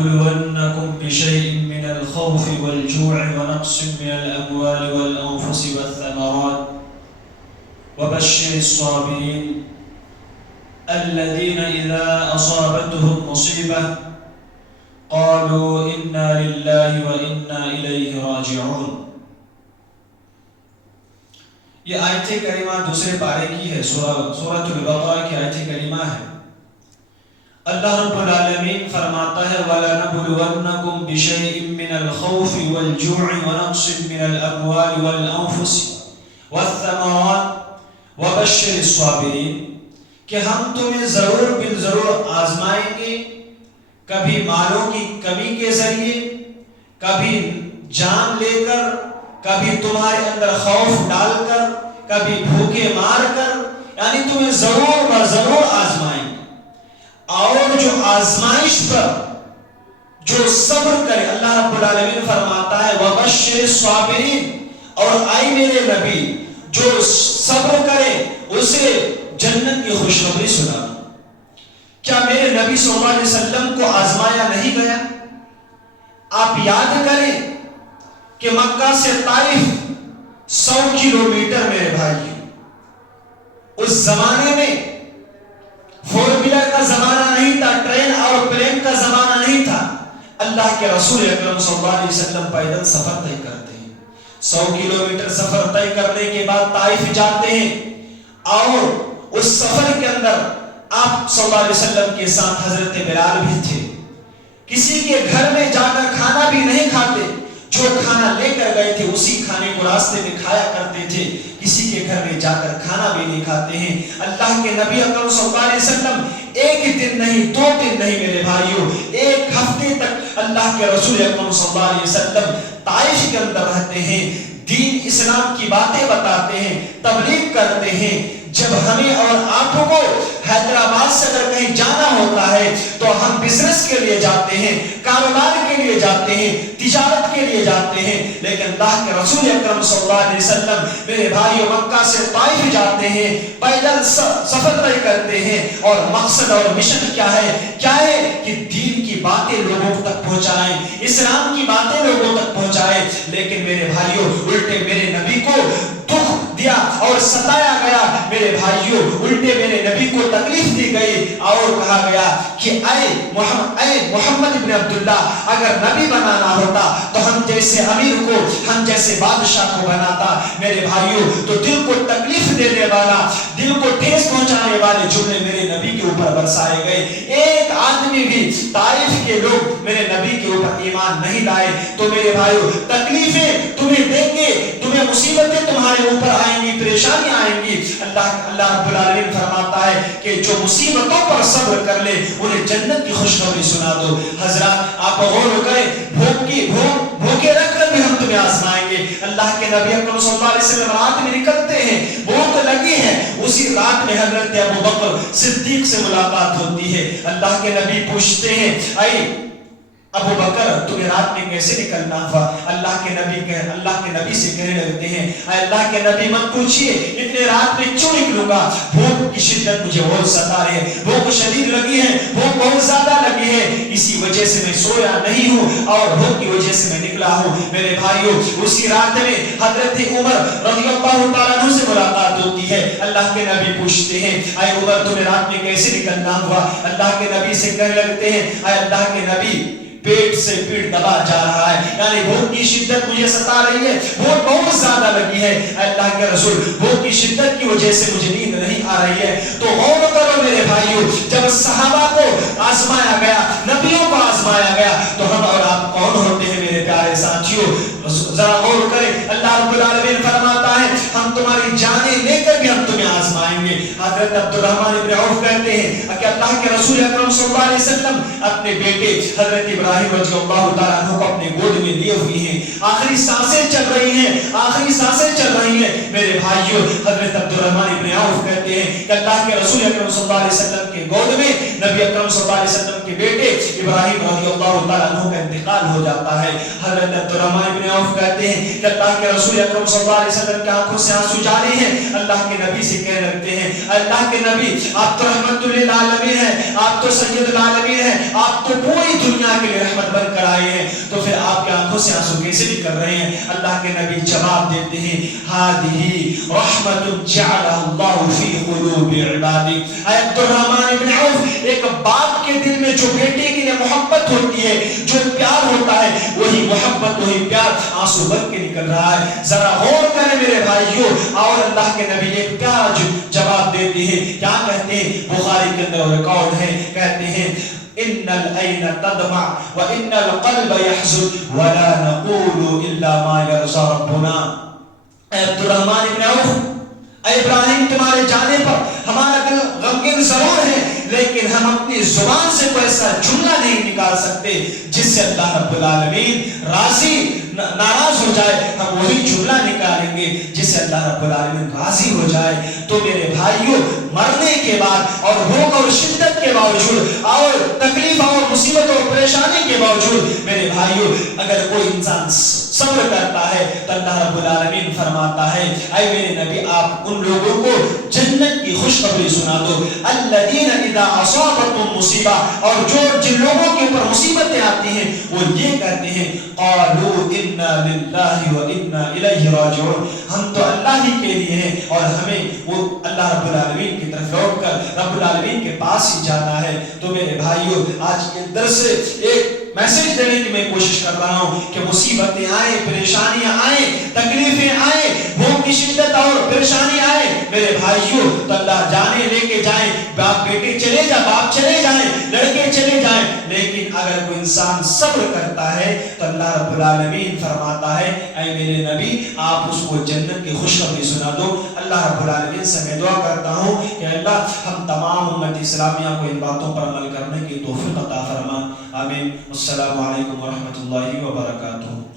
وَلَنَبْلُوَنَّكُمْ بِشَيْءٍ مِّنَ الْخَوْفِ وَالْجُوعِ وَنَقْصٍ مِّنَ الْأَمْوَالِ وَالْأَنفُسِ وَالثَّمَرَاتِ وَبَشِّرِ الصَّابِرِينَ الَّذِينَ إِذَا أَصَابَتْهُمْ مُصِيبَةٌ قَالُوا إِنَّا لِلَّهِ وَإِنَّا إِلَيْهِ رَاجِعُونَ۔ یہ آیت کریمہ دوسرے پارے کی ہے، سورۃ البقرہ کی آیت کریمہ ہے۔ اللہ رب العالمین فرماتا ہے وَلَنَبْلُوَنَّكُمْ بِشَيْءٍ مِّنَ الْخَوْفِ وَالْجُوعِ وَنَقْصٍ مِّنَ الْأَمْوَالِ وَالْأَنفُسِ وَالثَّمَرَاتِ وَبَشِّرِ الصَّابِرِينَ کہ ہم تمہیں ضرور بالضرور آزمائیں گے، کبھی مالوں کی کمی کے ذریعے، کبھی جان لے کر، کبھی تمہارے اندر خوف ڈال کر، کبھی بھوکے مار کر، یعنی تمہیں ضرور ضرور آزمائیں گے۔ اور جو آزمائش پر جو صبر کرے، اللہ رب العالمین فرماتا ہے وَبَشِّرِ الصَّابِرِينَ اور اے میرے نبی جو صبر کرے اسے جنت کی خوشخبری سنا۔ کیا میرے نبی صلی اللہ علیہ وسلم کو آزمایا نہیں گیا؟ آپ یاد کریں کہ مکہ سے طائف 100 کلومیٹر میرے بھائی، اس زمانے میں 4 ویلر کا زمانہ نہیں تھا، ٹرین اور پلین کا زمانہ نہیں تھا۔ اللہ کے رسول اکرم صلی اللہ علیہ وسلم پیدل سفر طے کرتے ہیں، 100 کلومیٹر سفر طے کرنے کے بعد طائف جاتے ہیں، اور اس سفر کے اندر آپ صلی اللہ علیہ وسلم کے ساتھ حضرت بلال بھی تھے۔ کسی کے گھر میں جا کر کھانا بھی نہیں کھاتے، جو کھانا لے کر گئے تھے اسی کھانے کو راستے میں کھایا کرتے تھے، کسی کے گھر میں جا کر کھانا بھی نہیں کھاتے ہیں۔ اللہ کے نبی اکرم صلی اللہ علیہ وسلم ایک دن نہیں، 2 دن نہیں میرے بھائیوں، 1 ہفتے تک اللہ کے رسول اکرم صلی اللہ علیہ وسلم طائف کے اندر رہتے ہیں، دین اسلام کی باتیں بتاتے ہیں، تبلیغ کرتے ہیں۔ جب ہمیں اور آپ کو حیدرآباد سے اگر کہیں جانا ہوتا ہے تو ہم بزنس کے لیے جاتے ہیں، کاروبار کے لیے جاتے ہیں، تجارت کے لیے جاتے ہیں، لیکن اللہ کے رسول اکرم صلی اللہ علیہ وسلم میرے بھائیوں مکہ سے طائف جاتے ہیں، پیدل سفر طے کرتے ہیں، اور مقصد اور مشن کیا ہے کہ دین کی باتیں لوگوں تک پہنچائیں، اسلام کی باتیں لوگوں تک پہنچائیں۔ لیکن میرے بھائیوں الٹے میرے نبی کو دکھ دیا اور ستایا گیا، میرے بھائیوں الٹے میرے نبی کو تکلیف دی گئی، اور کہا گیا کہ اے محمد ابن عبداللہ اگر نبی بنانا ہوتا تو ہم جیسے امیر کو، ہم جیسے بادشاہ کو بناتا۔ میرے بھائیوں تو دل کو تکلیف دینے والا، دل کو ٹھیس پہنچانے والے جملے میرے نبی کے اوپر برسائے گئے۔ ایک آدمی بھی طائف کے لوگ میرے نبی کے اوپر ایمان نہیں لائے۔ تو میرے بھائیوں تکلیفیں تمہیں دیں گے، تمہیں مصیبتیں تمہارے اوپر آئیں گی، پریشانی آئیں گی۔ اللہ رب العالمین فرماتا ہے کہ جو مصیبتوں پر صبر کر لے انہیں جنت کی خوشخبری سنا دو۔ حضرات آپ غور کریں، بھوکے رکھ کر بھی ہم تمہیں آزمائیں گے۔ اللہ کے نبی اکرم صلی اللہ علیہ وسلم رات میں نکلتے ہیں، بھوک لگی ہے، اسی رات میں حضرت ابو بکر صدیق سے ملاقات ہوتی ہے۔ اللہ کے نبی پوچھتے ہیں اے ابو بکر تمہیں رات میں کیسے نکلنا ہوا؟ اللہ کے نبی سے کہنے لگتے ہیں اے اللہ کے نبی مت پوچھئے، اتنے رات میں کیوں نکلوں گا؟ بھوک کی شدت مجھے بہت ستا رہی ہے، بھوک شدید لگی ہے، بھوک بہت زیادہ لگی ہے، اسی وجہ سے میں سویا نہیں ہوں اور بھوک کی وجہ سے میں نکلا ہوں۔ میرے بھائیوں اسی رات میں حضرت عمر رضی اللہ تعالیٰ عنہ سے ملاقات ہوتی ہے۔ اللہ کے نبی پوچھتے ہیں اے عمر تمہیں رات میں کیسے نکلنا ہوا؟ اللہ کے نبی سے کہنے لگتے ہیں اے اللہ کے نبی پیٹ سے پیٹ دبا جا رہا ہے، یعنی بھوک کی شدت مجھے ستا رہی ہے، بھوک بہت زیادہ لگی ہے۔ اللہ کے رسول بھوک کی شدت کی وجہ سے مجھے نیند نہیں آ رہی ہے۔ تو غور کرو میرے بھائیوں، جب صحابہ کو آزمایا گیا، نبیوں کو آزمایا گیا، تو ہم اور آپ کون ہوتے ہیں میرے پیارے ساتھیوں؟ ذرا غور کریں، اللہ رب العالمین فرماتا ہے ہم تمہاری جانیں لے کر بھی ہم تمہیں آزمائیں گے۔ حضرت عبدالرحمن ابن عوف کہتے ہیں کہ اللہ کے رسول اکرم صلی اللہ علیہ وسلم اپنے بیٹے حضرت ابراہیم رضی اللہ تعالیٰ عنہ کو اپنے گود میں لیے ہوئے ہیں، آخری سانسیں چل رہی ہیں، آخری سانسیں چل رہی ہیں۔ میرے بھائیوں حضرت عبدالرحمن ابن عوف کہتے ہیں کہ اللہ کے رسول اکرم صلی اللہ علیہ وسلم کے گود میں نبی اکرم صلی اللہ علیہ وسلم کے بیٹے ابراہیم رضی اللہ تعالیٰ عنہ کا انتقال ہو جاتا ہے۔ حضرت عبدالرحمن ابن عوف کہتے ہیں کہ اللہ کے رسول اکرم صلی اللہ علیہ وسلم کی آنکھوں سے آنسو جاری ہیں۔ اللہ کے نبی سے کہنے لگتے ہیں اللہ کے نبی آپ تو رحمت للعالمین ہیں، آپ تو سید العالمین ہیں، آپ تو پوری دنیا کے لیے رحمت بن کر آئے ہیں، تو پھر آپ کے آنکھوں سے آنسو کیسے بھی کر رہے ہیں؟ اللہ کے نبی جواب دیتے ہیں ہذہ رحمت جعلہ اللہ فی قلوب عبادہ۔ اے عبد الرحمن بن عوف، ایک باپ کے دل میں جو بیٹے کے لیے محبت ہوتی ہے، جو پیار ہوتا ہے، وہی محبت وہی پیار آنسو بن کے نکل رہا ہے۔ ذرا غور کریں میرے بھائیوں، اور اللہ کے نبی ایک پیارا جواب دیتے ہیں، کیا کہتے ہیں؟ بخاری کے اندر ریکارڈ ہے، کہتے ہیں ان العین تدمع وان القلب يحزن ولا نقول الا ما يرضى ربنا۔ اے عبد الرحمن بن عوف، اے ابراہیم، تمہارے جانے پر ہمارا دل غمگین ضرور ہے، لیکن ہم اپنی زبان سے کوئی ایسا جملہ نہیں نکال سکتے جس سے اللہ رب العالمین راضی ناراض ہو جائے۔ ہم وہی جملہ نکالیں گے جس سے اللہ رب العالمین راضی ہو جائے۔ تو میرے بھائیوں، مرنے کے بعد اور بھوک اور شدت کے باوجود اور تکلیف اور مصیبت اور پریشانی کے باوجود میرے بھائیوں، اگر کوئی انسان صبر کرتا ہے تو اللہ رب العالمین فرماتا ہے اے میرے نبی، آپ ان لوگوں کو جنت کی خوشخبری سنا دو، الذین اذا اصابتهم مصیبہ، اور جن لوگوں کے اوپر مصیبتیں آتی ہیں وہ یہ کہتے ہیں قالوا انا للہ وانا الیہ راجعون، ہم تو اللہ ہی کے لیے ہیں اور ہمیں وہ اللہ رب العالمین کی طرف لوٹ کر رب العالمین کے پاس ہی جانا ہے۔ تو میرے بھائیوں، آج کے درس سے ایک میسج دینے کی میں کوشش کر رہا ہوں کہ مصیبتیں آئیں، پریشانیاں آئیں، تکلیفیں آئیں، بھوک کی شدت اور پریشانی آئے، میرے بھائیوں تو اللہ جانے لے کے جائیں، باپ بیٹے چلے جائیں، باپ چلے جائیں، لڑکے چلے جائیں، لیکن اگر کوئی انسان صبر کرتا ہے تو اللہ رب العالمین فرماتا ہے اے میرے نبی، آپ اس کو جنت کی خوشخبری سنا دو۔ اللہ رب العالمین سے میں دعا کرتا ہوں کہ اللہ ہم تمام امت اسلامیہ کو ان باتوں پر عمل کرنے کی توفیق عطا فرما، آمین۔ السلام علیکم ورحمۃ اللہ وبرکاتہ۔